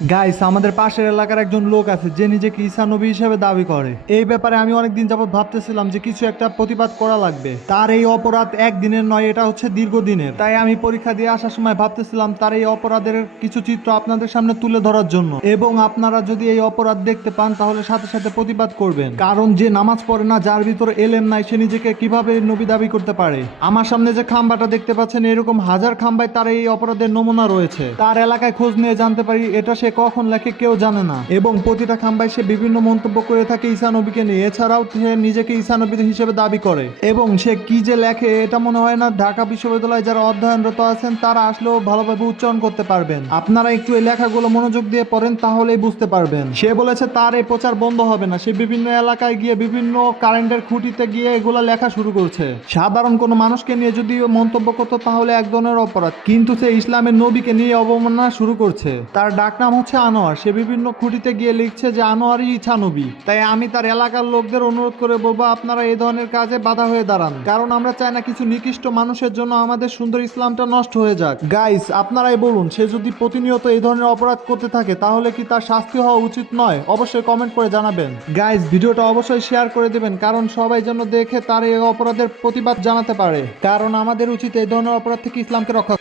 Guys, আমাদের পাশের এলাকার একজন লোক আছে যে নিজেকে ঈসা নবী হিসেবে দাবি করে। এই ব্যাপারে আমি অনেকদিন যাবত ভাবতেছিলাম যে কিছু একটা প্রতিবাদ করা লাগবে। তার এই অপরাধ একদিনের নয়, এটা হচ্ছে দীর্ঘদিনের। তাই আমি পরীক্ষা দিয়ে আসার সময় ভাবতেছিলাম তার এই অপরাধের কিছু চিত্র আপনাদের সামনে তুলে ধরার জন্য, এবং আপনারা যদি এই অপরাধ দেখতে পান তাহলে সাথে সাথে প্রতিবাদ করবেন। কারণ যে নামাজ পড়ে না, যার ভিতরে এলেম নাই, সে নিজেকে কিভাবে নবী দাবি করতে পারে? আমার সামনে যে খাম্বাটা দেখতে পাচ্ছেন, এরকম হাজার খাম্বায় তার এই অপরাধের নমুনা রয়েছে। তার এলাকায় খোঁজ নিয়ে জানতে পারি এটা সে কখন লেখে কেউ জানে না, এবং প্রতিটা খাম্বায় সে বিভিন্ন মন্তব্য করে থাকে ঈসা নবীকে নিয়ে। এছাড়াও সে নিজেকে ঈসা নবী হিসেবে দাবি করে, এবং সে কি যে লেখে এটা মনে হয় না ঢাকা বিশ্ববিদ্যালয়ে যারা অধ্যয়নরত আছেন তারা আসলেও ভালোভাবে উচ্চারণ করতে পারবেন। আপনারা একটু এই লেখাগুলো মনোযোগ দিয়ে পড়েন, তাহলেই বুঝতে পারবেন। সে বলেছে তার এই প্রচার বন্ধ হবে না। সে বিভিন্ন এলাকায় গিয়ে বিভিন্ন কারেন্টের খুঁটিতে গিয়ে এগুলো লেখা শুরু করছে। সাধারণ কোনো মানুষকে নিয়ে যদি মন্তব্য করতো তাহলে এক ধরনের অপরাধ, কিন্তু সে ইসলামের নবীকে নিয়ে অবমাননা শুরু করছে। তার ডাকনাম হচ্ছে আনোয়ার। সে বিভিন্ন খুঁটিতে গিয়ে লিখছে যে আনোয়ারই ঈসা নবী। তাই আমি তার এলাকার লোকদের অনুরোধ করে বলবো আপনারা এই ধরনের কাজে বাধা হয়ে দাঁড়ান, কারণ আমরা চাই না কিছু নিকৃষ্ট মানুষের জন্য আমাদের সুন্দর ইসলামটা নষ্ট হয়ে যাক। গাইস, আপনারাই বলুন, সে যদি প্রতিনিয়ত এই ধরনের অপরাধ করতে থাকে তাহলে কি তার শাস্তি হওয়া উচিত নয়? অবশ্যই কমেন্ট করে জানাবেন। গাইস, ভিডিওটা অবশ্যই শেয়ার করে দেবেন, কারণ সবাই যেন দেখে তার এই অপরাধের প্রতিবাদ জানাতে পারে। কারণ আমাদের উচিত এই ধরনের অপরাধ থেকে ইসলামকে রক্ষা